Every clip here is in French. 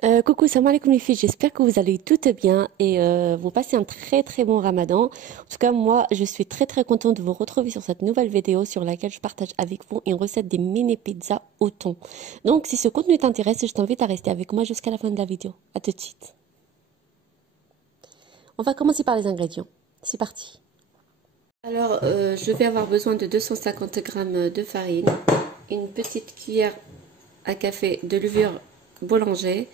Coucou, salam alaikum les filles, j'espère que vous allez toutes bien et vous passez un très très bon ramadan. En tout cas, moi, je suis très très contente de vous retrouver sur cette nouvelle vidéo sur laquelle je partage avec vous une recette des mini pizzas au thon. Donc, si ce contenu t'intéresse, je t'invite à rester avec moi jusqu'à la fin de la vidéo. À tout de suite. On va commencer par les ingrédients. C'est parti. Alors, je vais avoir besoin de 250 g de farine, une petite cuillère à café de levure boulanger,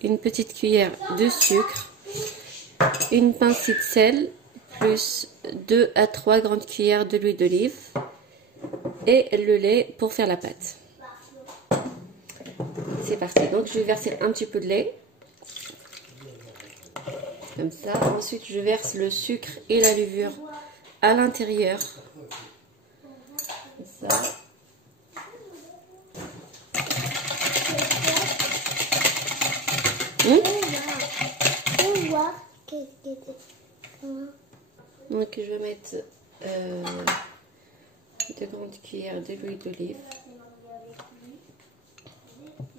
une petite cuillère de sucre, une pincée de sel, plus 2 à 3 grandes cuillères de l'huile d'olive et le lait pour faire la pâte. C'est parti. Donc je vais verser un petit peu de lait, comme ça. Ensuite je verse le sucre et la levure à l'intérieur, comme ça. Donc je vais mettre 2 grandes cuillères de l'huile d'olive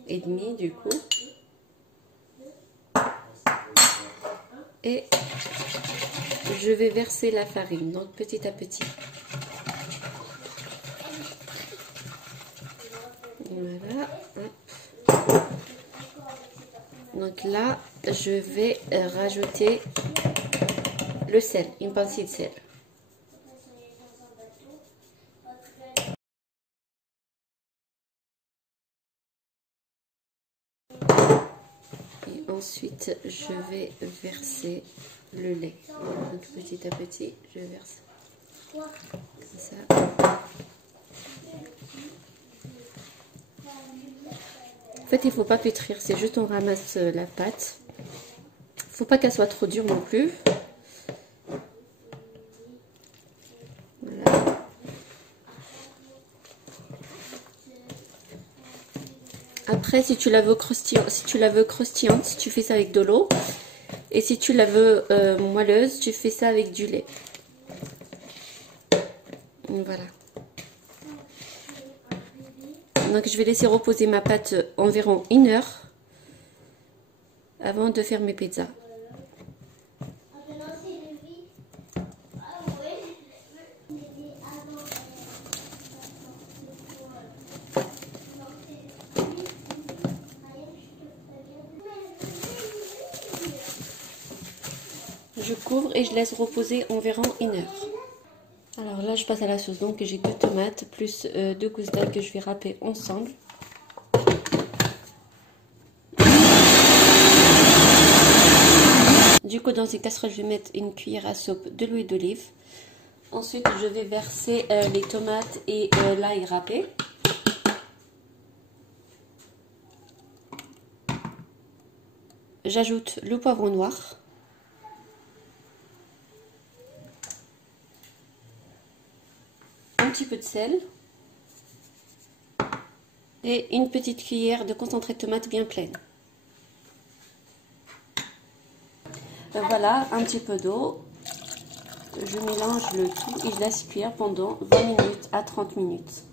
et demi du coup, et je vais verser la farine donc petit à petit. Voilà. Hop. Donc là je vais rajouter le sel, une pincée de sel. Et ensuite, je vais verser le lait. Donc petit à petit, je verse comme ça. En fait, il faut pas pétrir, c'est juste on ramasse la pâte. Faut pas qu'elle soit trop dure non plus. Voilà. Après, si tu la veux croustillante, tu fais ça avec de l'eau. Et si tu la veux moelleuse, tu fais ça avec du lait. Voilà. Donc je vais laisser reposer ma pâte environ 1 heure avant de faire mes pizzas. Je couvre et je laisse reposer environ 1 heure. Alors là je passe à la sauce, donc j'ai 2 tomates plus 2 gousses d'ail que je vais râper ensemble. Du coup dans cette casserole je vais mettre une cuillère à soupe de l'huile d'olive. Ensuite je vais verser les tomates et l'ail râpé. J'ajoute le poivron noir. Un petit peu de sel. Et une petite cuillère de concentré de tomate bien pleine. Voilà, un petit peu d'eau. Je mélange le tout et je laisse cuire pendant 20 minutes à 30 minutes.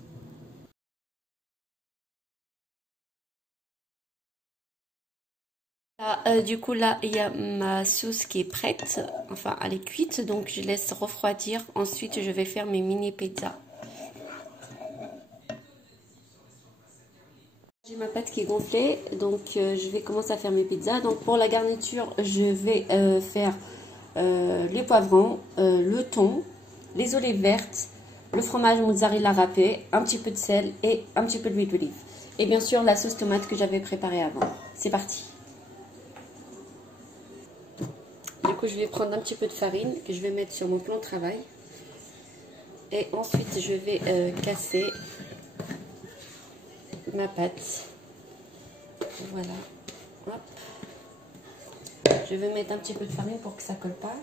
Du coup là il y a ma sauce qui est prête, enfin elle est cuite, donc je laisse refroidir. Ensuite je vais faire mes mini pizzas. J'ai ma pâte qui est gonflée, donc je vais commencer à faire mes pizzas. Donc pour la garniture je vais faire les poivrons, le thon, les olives vertes, le fromage mozzarella râpé, un petit peu de sel et un petit peu d'huile d'olive. Et bien sûr la sauce tomate que j'avais préparée avant. C'est parti. Du coup, je vais prendre un petit peu de farine que je vais mettre sur mon plan de travail. Et ensuite, je vais casser ma pâte. Voilà. Hop. Je vais mettre un petit peu de farine pour que ça ne colle pas.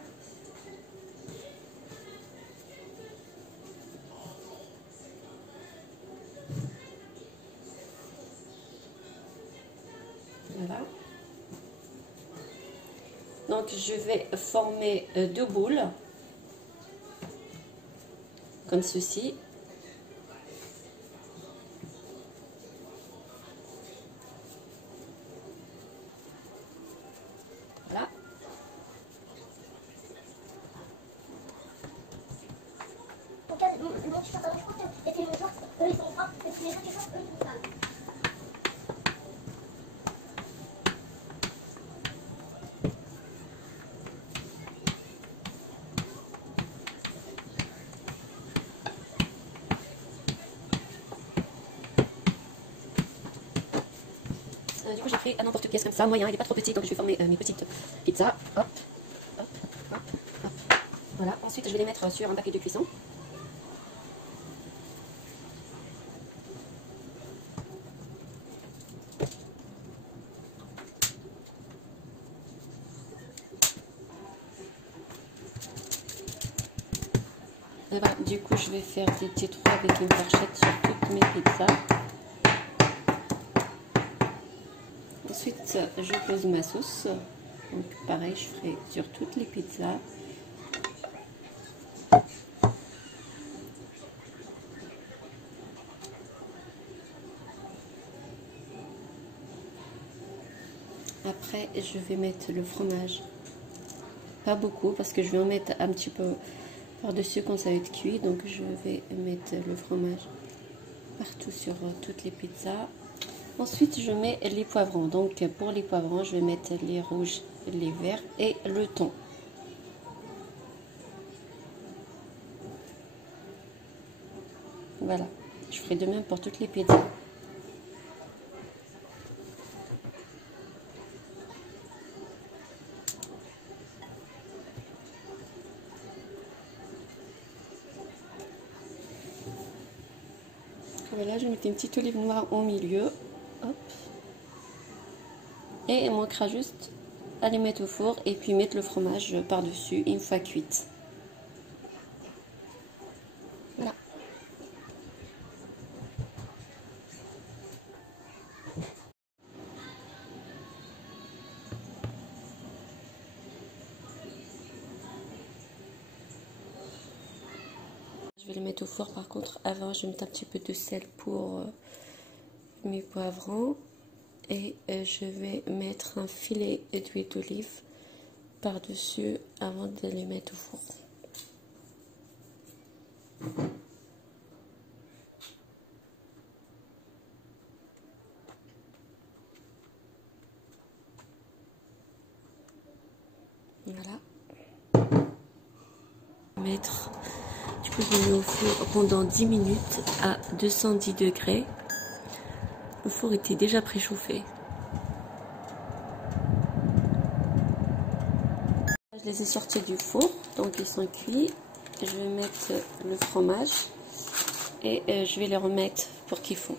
Voilà. Donc, je vais former 2 boules. Comme ceci. Du coup j'ai pris un emporte-pièce comme ça, moyen, il n'est pas trop petit, donc je vais former mes petites pizzas. Hop, hop, hop, hop. Voilà, ensuite je vais les mettre sur un papier de cuisson. Et voilà, du coup je vais faire des petits trous avec une fourchette sur toutes mes pizzas. Ensuite, je pose ma sauce. Donc, pareil, je ferai sur toutes les pizzas. Après, je vais mettre le fromage. Pas beaucoup, parce que je vais en mettre un petit peu par-dessus quand ça va être cuit. Donc, je vais mettre le fromage partout sur toutes les pizzas. Ensuite, je mets les poivrons. Donc, pour les poivrons, je vais mettre les rouges, les verts et le thon. Voilà. Je ferai de même pour toutes les pizzas. Voilà, je vais mettre une petite olive noire au milieu. Hop. Et il manquera juste à les mettre au four et puis mettre le fromage par-dessus une fois cuite. Voilà. Je vais les mettre au four par contre. Avant, je vais mettre un petit peu de sel pour mes poivrons. Et je vais mettre un filet d'huile d'olive par-dessus avant de les mettre au four. Voilà. Du coup, je le mets au four pendant 10 minutes à 210 degrés. Le four était déjà préchauffé. Je les ai sortis du four, donc ils sont cuits. Je vais mettre le fromage et je vais les remettre pour qu'ils fondent.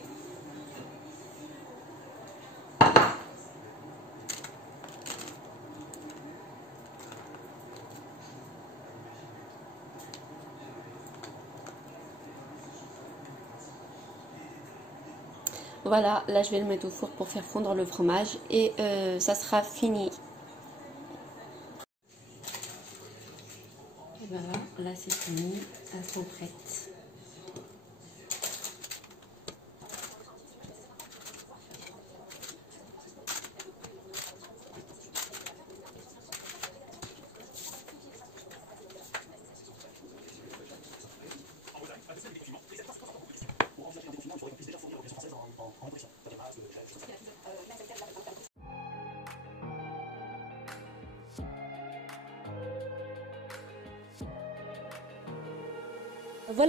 Voilà, là je vais le mettre au four pour faire fondre le fromage et ça sera fini. Et voilà, là c'est fini, elles sont prêtes.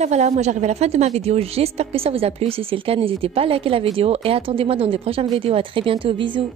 Voilà, moi j'arrive à la fin de ma vidéo, j'espère que ça vous a plu, si c'est le cas n'hésitez pas à liker la vidéo et attendez-moi dans des prochaines vidéos, à très bientôt, bisous.